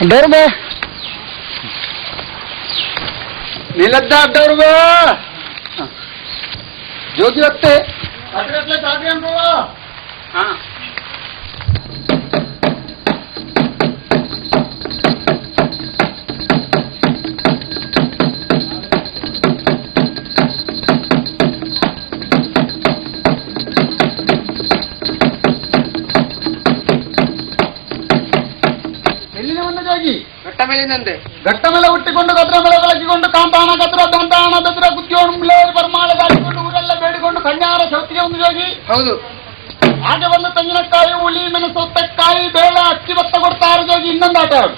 ಅಡ್ಡವ್ರು ಬಾ ನೀಲದ್ದ ಅಡ್ಡವ್ರು ಬಾ ಜೋಗಿ ಅತ್ತೆ ಹಾ ಘಟ್ಟ ಮೇಲೆ ಹುಟ್ಟಿಕೊಂಡು ಗದ್ರ ಮೇಲೆ ಬೆಳಕಿಕೊಂಡು ಕಾಂತಾಣ ಗದ್ರ ದಂತಾಣ ದದ್ರ ಕುತ್ತಿಯೋಣ ಬರ್ಮಾಳ ದಾಟಿಕೊಂಡು ಊರೆಲ್ಲ ಬೇಡಿಕೊಂಡು ಕನ್ಯಾರ ಶೌತಿಗೆ ಒಂದು ಜೋಗಿ. ಹೌದು. ಹಾಗೆ ಒಂದು ತೆಂಗಿನಕಾಯಿ ಹುಳಿ ಮೆಣಸು ತೆಕ್ಕಾಯಿ ಬೇಳೆ ಅಕ್ಕಿ ಭತ್ತ ಕೊಡ್ತಾರೆ ಜೋಗಿ. ಇನ್ನೊಂದು ಆಟ ಆಡು.